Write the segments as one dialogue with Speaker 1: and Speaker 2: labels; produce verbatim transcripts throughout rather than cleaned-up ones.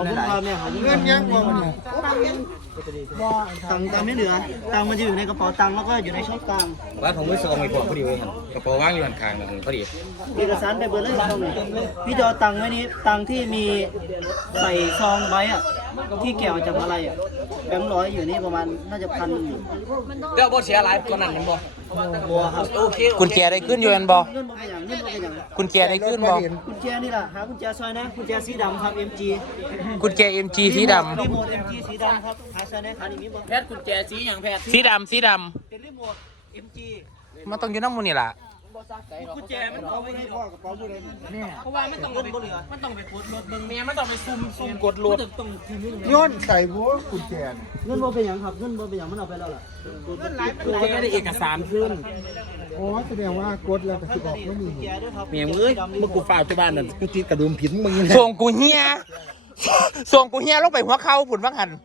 Speaker 1: คุณหลายเงินยังบ่ตังยังตังตังไม่เหลือตังมันจะอยู่ในกระเป๋าตังแล้วก็อยู่ในช่องกลาง
Speaker 2: ว่าผมไม่ส่งไอ้พวกพอดีเลยครับกระเป๋าว่างอยู่หันคางพอดี
Speaker 1: เอกสารไปเบอร์เลยช่องนี้พี่จะเอาตังไว้นี้ตังที่มีใส่ซองไว้อะที่แกะจากอะไรอะแบงค์ร้อยอยู่นี่ประมาณน่าจะพันอยู่
Speaker 2: เดี๋ยวบอสเสียหลายก่อนนั้นมันบอ
Speaker 1: บัวครับโอเค
Speaker 3: กุญแจได้ขึ้นอยู่อันบอ
Speaker 1: เงินบ่เป็นอย่างเงินบ่เป็นอย่าง
Speaker 3: กุญแจได้ขึ้นบอ
Speaker 1: กุญแจนี่แหละหากุญแจซอยนะกุญแจสีดำครับ เอ็ม จี
Speaker 3: กุญแจ เอ็ม จี สีดำ
Speaker 1: รีโมท เอ็ม จี สีดำครับหาซอยนะหานี่มีบ่
Speaker 2: แพทย์กุญแจสีอย่างแพทย์
Speaker 3: สีดำสีด
Speaker 1: ำเป็นรีโมท เอ็ม จี
Speaker 3: มันต้องอยู่น้ำมูนี่ล่ะ
Speaker 2: กุญแจมันเอาไว้ให้พ่อกระเป๋าผู้ใด
Speaker 1: เนี่ยเพราะว่ามันต้องไปมันต้องไปกดรถเบิ่ง
Speaker 2: เมียมันต้องไปซุ่มซุ่มกดรถ
Speaker 4: ย้อนใส่บัวกุญแจ
Speaker 1: เงินบ่เป็นอย่างครับเงินบ่เป็นอย่างมันเอาไปแล้วล่ะ
Speaker 2: เงินหลายคือไม่ได้เอกสารขึ้น
Speaker 4: โอ้แสดงว่ากดแล้วก็สิบอกว่ามี
Speaker 2: เมียมึงเอ้ยมึงกูฝ่าที่บ้านนั่นกูติดกระดุมผิดมึง
Speaker 3: ส่งกูเฮียส่งกูเฮียลงไปหัวเข่าฝุ่นว่างหัน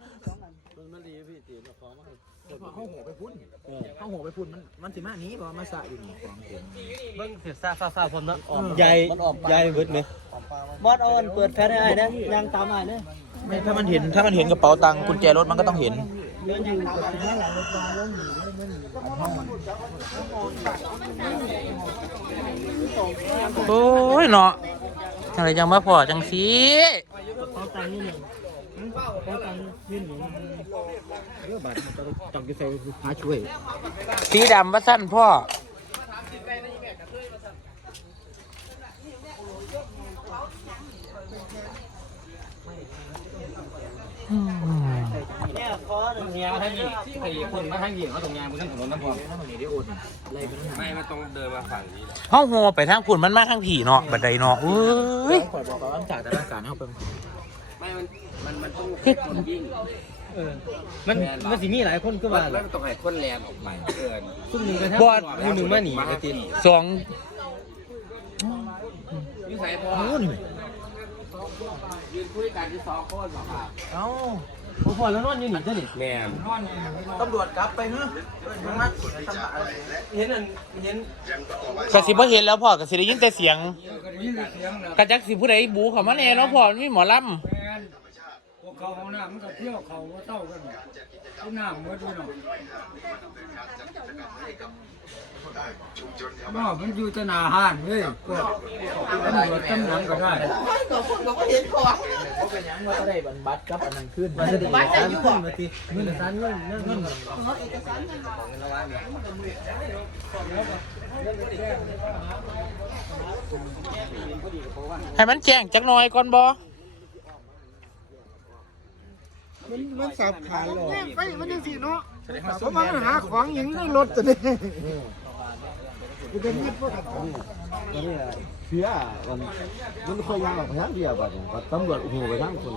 Speaker 4: เข้าหัวไปพุ่นเข้าหัวไปพุ่นมันมันสิมานี้บ่มาสะอยู่นี่ของเต็ม
Speaker 1: เบิ่งสิซ่าซ่าๆผมนะออก
Speaker 2: ใหญ่ใหญ่เบิดมั้ย
Speaker 1: บอสเอาอันเปิดแฟลชให้นะยังตามอ้ายเด้
Speaker 3: ไม่ถ้ามันเห็นถ้ามันเห็นกระเป๋าตังค์กุญแจรถมันก็ต้องเห็นโอ้ยเนาะอะไรจังมาพอจังสีสีดำว่าสั้นพ่อ
Speaker 1: เนี่ยคอหนึ่ง
Speaker 2: เมียมาทั้งยี่ไอ้คนมาทั้งยี่เขาตรงยางมันทั้งถนนน้ำพองไม่ไม่ต้องเดินมาฝั่งนี้
Speaker 3: ห้องโฮไปทางฝุ่นมันมาทางผีเนาะบัดใดเนาะเอ้ย
Speaker 4: ข่อยบอกว่าจากแต่ละสารเฮาเป็น
Speaker 2: ไม่มันมันมันต้องคนยิ่ง
Speaker 1: เออมันมันสิมีหลายคนก็ว่า
Speaker 2: แล้วต้องให้คนแรงออกไปเกิน
Speaker 1: ซุ่มหนึ่งกันทั้งผู้หนึ่งมาหนีไอ้ติ
Speaker 3: สอง
Speaker 2: นิสัยพอยืนคุยกันที่สองคนหรอครับ
Speaker 1: เอ้าผมพอแล้วนอนอยู่นี่เจ้านี่
Speaker 2: แม่
Speaker 1: ตำรวจกลับไปเฮ้ยเห็นอันเห็น
Speaker 3: กระสิบ่เห็นแล้วพ่อกระสิได้ยินแต่เสียงกระจักสิผู้ใดบูเขามาแน่เนาะพ่อมีหมอลำ
Speaker 4: เขาเอาน้ำมันก็เที่ยวเขาเต้ากันเอาน้ำมาดูหน่อยว่ามันอยู่ตนาห้านเฮ้ยก็ตำรวจตำหนังก็ได้
Speaker 1: ก็คนบอกว่าเห็นของ
Speaker 4: เขาเป็นยังว่าก็ได้บัตรบัตรกับอันนั้นขึ้นบัตร
Speaker 1: จะอยู่บ่มาที
Speaker 4: เงินสารเงินเงินเงิน
Speaker 1: เอกสารเงิน
Speaker 3: ให้มันแจ้งจักหน่อยก่อนบ่
Speaker 4: มันมันสับขาหรอไปมันยังสีเนาะเพราะมันหาของอย่างในรถตัวนี้กูเป็นมิตรพวกเขา
Speaker 5: ตัวนี้เสียมันมันค่อยยาวไปทางเดียวบัดนี้ตำรวจโอ้โหไปทางคน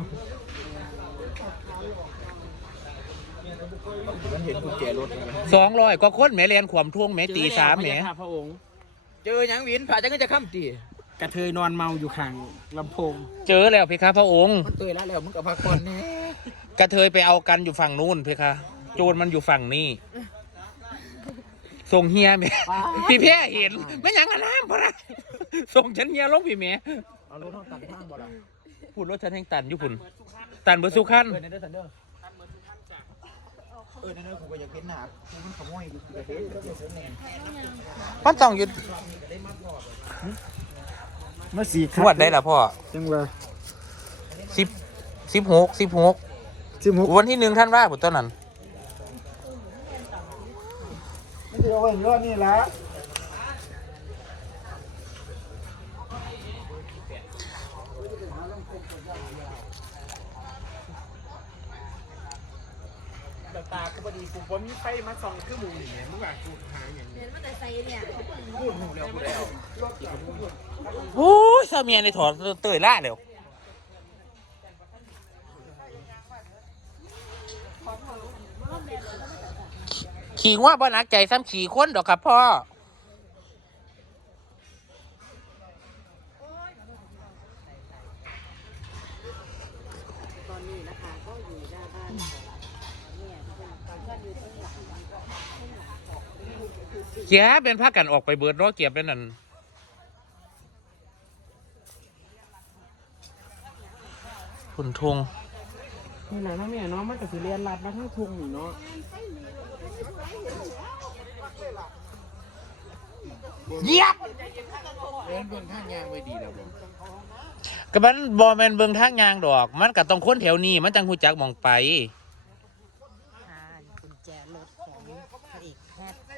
Speaker 4: มันเห็นกุญแจรถ
Speaker 3: สองร้อยก็คนแม่เรียนขวมท่วงแม่ตีสามแม่
Speaker 2: พระองค์
Speaker 4: เจอยังวินผ่าจังก็จะข้ามตี
Speaker 2: กระเทยนอนเมาอยู่ข้างลำโพง
Speaker 3: เจอแล้วเพคะพระองค์
Speaker 4: มันเตยแล้วแล้วมึงกับพระกรนี่
Speaker 3: กระเทยไปเอากันอยู่ฝั่งนู้นเพคะโจรมันอยู่ฝั่งนี้ส่งเฮียแม่พี่เพี้ยเห็นไม่ยังกันน้ำพะนะส่งฉันเฮียลงพี่แม่
Speaker 4: เอารถตันข้างบ่ล่ะ
Speaker 3: พูดรถฉันแห่งตันอยู่พุ่นตันเบอร์สุขัน
Speaker 4: เออในเด้อสันเด้อเออในเด้อกูก็อยากเห็นหน้ากูมันขโมยกูจะเห็น
Speaker 3: มันต้องหยุด
Speaker 4: มาสี่
Speaker 3: ขวดได้ละพ่อ
Speaker 4: จังว่า
Speaker 3: สิบสิบหกสิบหก
Speaker 4: สิบหก
Speaker 3: วันที่หนึ่งท่านว่าผมตอนนั้น
Speaker 4: ไม่ได้เอาไว้ยอดนี่ละ
Speaker 2: ตากูพอดีกูผมมีไฟมาส่องคือหมูนี่มึงว่ากูหาอย่างนี้เห็นว่าแต่ใส่เนี่ยพูดหูแล้วกูแล้ว
Speaker 3: โอ้ยสามีในถอดเตยล่าเร็วขี่ว่าบ่นักใจซ้ำขี่คนดอกครับพ่อเกียร์เป็นผ้ากันออกไปเบิดรอเกียร์เป็นนั่นพุ่นทุ่ง
Speaker 2: นี่แหละนะแม่เนาะมันก็สิเรียนรัดมาทั้งทุ่งนี่เนาะ
Speaker 3: เหยียบ
Speaker 2: เรียนเบิ่งทางยางไว้ดีแล้วบ่
Speaker 3: ก็มันบ่แม่นเบิ่งทางยางดอก มันก็ต้องคนแถวนี้มันจังฮู้จักหม่องไป
Speaker 6: ค่ะกุญแจรถของพระเอกแพทย์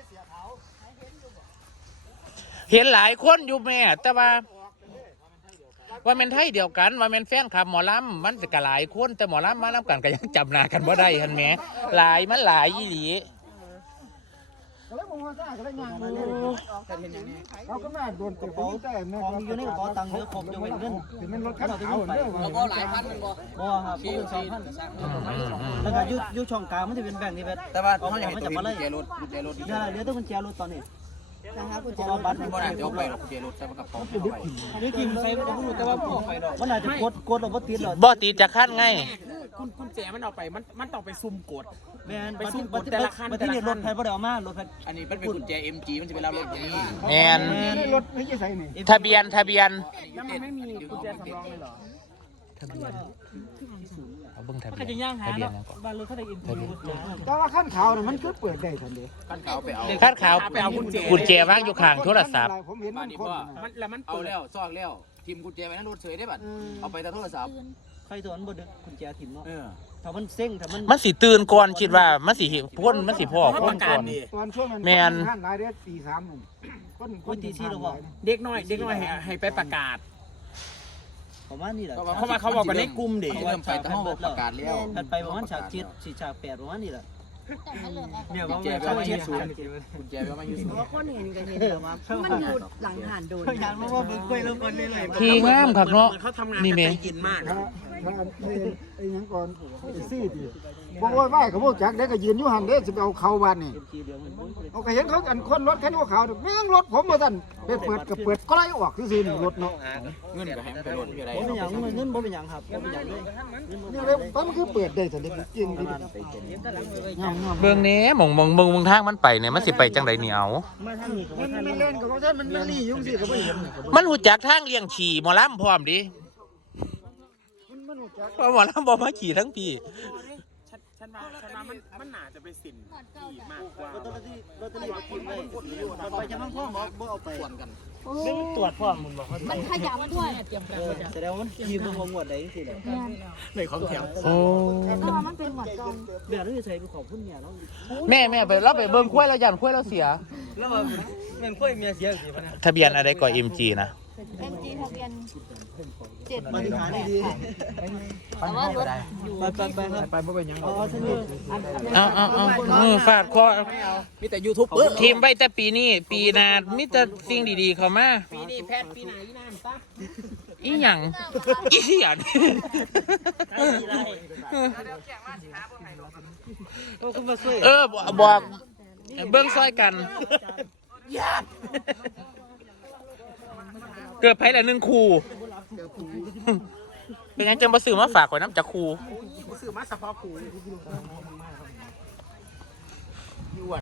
Speaker 3: เห็นหลายคนอยู่แม่ แต่ว่า ว่าแม่นไทยเดียวกันว่าแม่นแฟนคลับหมอลำมันสิก็หลายคนแต่หมอลำมานํกันก็ยังจำหน้ากันบ่ได้หั่นแหมหลายมันหลายอีหลี
Speaker 4: ก็เลยผมว่าซ่าก็เลยย่างไปเลยเราก็มาโดนเตะบอลแต่แม่
Speaker 1: ของอยู่ในกระเป๋าตังค์เยอะครบยกเว้นเงิน
Speaker 4: ถึงมันรถคันขาวเด้อ
Speaker 1: บ่หลายพันมันบ่บ่ครับบ่สองพันแล้วก็อยู่อยู่ช่องกลางมันจะเป็นแบ่งนี่เบิดแต่ว่าเขาอยากให้ตัวกุญแจรถกุญแจรถเดี๋ยวเดี๋ยวต้องกุญแจรถตอนนี้นะครับกุญแจรถบัตรมันบ่ได้เอาไปหรอกกุญแจรถใส่กระเป๋านี่กินใส่บ่รู้แต่ว่าพกไปดอกมันอาจจะกดกดแล้วบ่ติดหรอก
Speaker 3: บ่ติดจากขั้นไง
Speaker 2: คุณคุณแจมันเอาไปมันมันต้องไปซุ่มกด
Speaker 1: แม่น
Speaker 2: ไปซุ่มกด
Speaker 1: บัตร
Speaker 2: แต่ละคัน
Speaker 1: บัตรที่นี่รถไผบ่ได้เอามารถไผ
Speaker 7: อันนี้เป็นกุญแจ เอ็ม จี มันจะไปรับรถอย่างนี้
Speaker 3: แม่น
Speaker 4: รถไม่ใช่ใส่นี่
Speaker 3: ทะเบียนทะเบียน
Speaker 2: แล้วมันไม่มีกุญแจสำรองเลยเหรอ
Speaker 3: ทะเบียนเอาเบิ่งทะ
Speaker 2: มัน
Speaker 3: เบี
Speaker 2: ก็
Speaker 3: ย
Speaker 2: จะ
Speaker 3: น
Speaker 2: ย่างหา
Speaker 3: ทะเบียน
Speaker 2: เนาะ
Speaker 3: ยังก่อน
Speaker 2: บ้านรถเขาได้อินที
Speaker 4: แต่ว่าขั้นขาวน่ะมันคือเปิดได้ทันที
Speaker 7: ขั้นขาวไปเอา
Speaker 3: คาดขาว
Speaker 2: ไปเอากุญแจ
Speaker 3: กุญแจวางอยู่ข้างโทรศัพท์
Speaker 4: ผมเห็นมันคน
Speaker 2: มันแล้วมัน
Speaker 7: เอา
Speaker 2: เปิด
Speaker 7: แล้วซอกแล้วทีมกุญแจไว้นั้นรถเสยได้บัดเอาไปแต่โทรศัพท์
Speaker 1: ใครตัวนั้นบ่ดึกกุญแจถิ่มเนาะ
Speaker 7: เออ
Speaker 1: ถ้ามันเซ็งถ้ามัน
Speaker 3: มันสิตื่นก่อนคิดว่ามันสิพ่นมันสิพ่อ
Speaker 2: เขา
Speaker 3: พ่
Speaker 2: ป
Speaker 3: น
Speaker 2: ระกา
Speaker 3: ก่อ
Speaker 2: ศ
Speaker 3: น
Speaker 2: ดิ
Speaker 4: ตอนช่วงนั้น
Speaker 3: แม่น
Speaker 4: ท่านรายเดือนตีสามหนึ่งคนคนตีสี่เราบอก
Speaker 2: เด็กน้อยเด็กน้อยให้ให้ไปประกาศ
Speaker 1: ประมาณนี้แหละ
Speaker 2: เพราะว่าเขาบอกกันในกลุ่มดิ
Speaker 7: เริ่มไปแต่ห้องประกาศแล้ว
Speaker 1: ถัดไปประมาณฉากเจ็ดสี่ฉากแปดประมาณนี้แหละเนี่ย
Speaker 7: กุ
Speaker 1: ว่า
Speaker 7: ญแจ
Speaker 1: มัน
Speaker 7: ไป
Speaker 1: ฉาก
Speaker 7: ว่า
Speaker 1: เจ็
Speaker 7: ยื
Speaker 1: ด
Speaker 7: ดศูนย์กุญแจไปว่ายืดศูนย์
Speaker 6: คนเห็นก็เห็นแต่ว่ามันอยู่หลังฐานโดน
Speaker 1: อยากรู้ว่าเบิ่งกล้วยแล้วคนได้เลย
Speaker 3: ทีงามคักเนาะ
Speaker 2: เขาทำงาน
Speaker 3: นี่
Speaker 2: กัน
Speaker 3: แม่
Speaker 2: ใจเย็นมาก
Speaker 4: ถ้าถ้าไอ้ไอ้หยังก่อนไอ้ซี่ตีบอกว่าว่าเขาบอกจักเด็กก็ยืนอยู่หันเด้จะไปเอาเขาบ้านนี่เอาก็เห็นเขาอันคนรถคันว่าเขาเรื่องรถผมมาสั่นไปเปิดก็เปิดก็ไล่ออกคือสิรถเนาะ
Speaker 7: เงินกับแฮมไปรถอยู่ไร
Speaker 1: บ่เป็นหยังเงินบ่เป็นหยังครับบ่เป็นหยังเลย
Speaker 4: นี่เลยมันคือเปิดได้ทันทีจริงดิงามงาม
Speaker 3: เบิ่งแหนี้หม่องหม่องเบิ่งเบิ่งทางมันไปเนี่ยมันสิไปจังไดนี่เอา
Speaker 1: มาทางนี้
Speaker 4: มันมันเล่นกับว่าท่านมันมันลี่ยุ่งสิก็ไม่เห็น
Speaker 3: มันหูจักทางเลี้ยงขี่หมอลำพร้อมดิ
Speaker 4: มันมันรู้จัก
Speaker 3: เพราะหมอลำบ่มาขี่ทั้งปี
Speaker 2: ฉันฉันว่าฉันว่ามันมันน่าจะไปสินที่มากกว่า
Speaker 1: ลอตเตอรี่ลอตเตอรี่เอากินไว้มันไปจะมั่งพ่อบ่บ่เอาไป
Speaker 7: ส่วนกัน
Speaker 1: ตรวจพ่อมึงบอกเขา
Speaker 6: มันขยับด้วย
Speaker 1: แสดงว่ามันกีบงงวดใดจังซี่แหละ
Speaker 2: ในของแถม
Speaker 3: โอ้
Speaker 6: แต่ว่ามันเป็นหมวดกอง
Speaker 1: เดี๋ยวเราจะใส่ไปขอบคุณเนี่ยเนาะ
Speaker 3: แม่แม่ไปเราไปเบิ่งควายแล้วยันควายเราเสีย
Speaker 1: แล้วว่าแม่นค่อยเมียเสียสิพะนะ
Speaker 3: ทะเบียนอะไรก่อ เอ็ม จี นะ
Speaker 6: เอ็มจีทะเบียนเจ็ด
Speaker 1: บริหารดี
Speaker 6: แต่ว่ารถอยู่
Speaker 1: ๆไปไปครับ
Speaker 2: ไปเมื่อวันยัง
Speaker 1: อ๋อสนุก
Speaker 3: เอาเอาเอามือฟาดคอ
Speaker 7: มีแต่ยูทูบเบอร์
Speaker 3: ทีมไว้แต่ปีนี้ ปีหน้ามีแต่สิ่งดีๆเข้ามา
Speaker 2: ปีนี้แพทย์ปีไหนน้ำตา
Speaker 3: อีหยังอีหยัง
Speaker 1: โอ้คุณมาช่วย
Speaker 3: เออบอกเบิ่งซอยกัน เกิดไผละหนึ่งครูเป็นหยังจังบ่ซื้อมาฝากไว้น้ำจากครู
Speaker 2: สื่อมาสะพอคู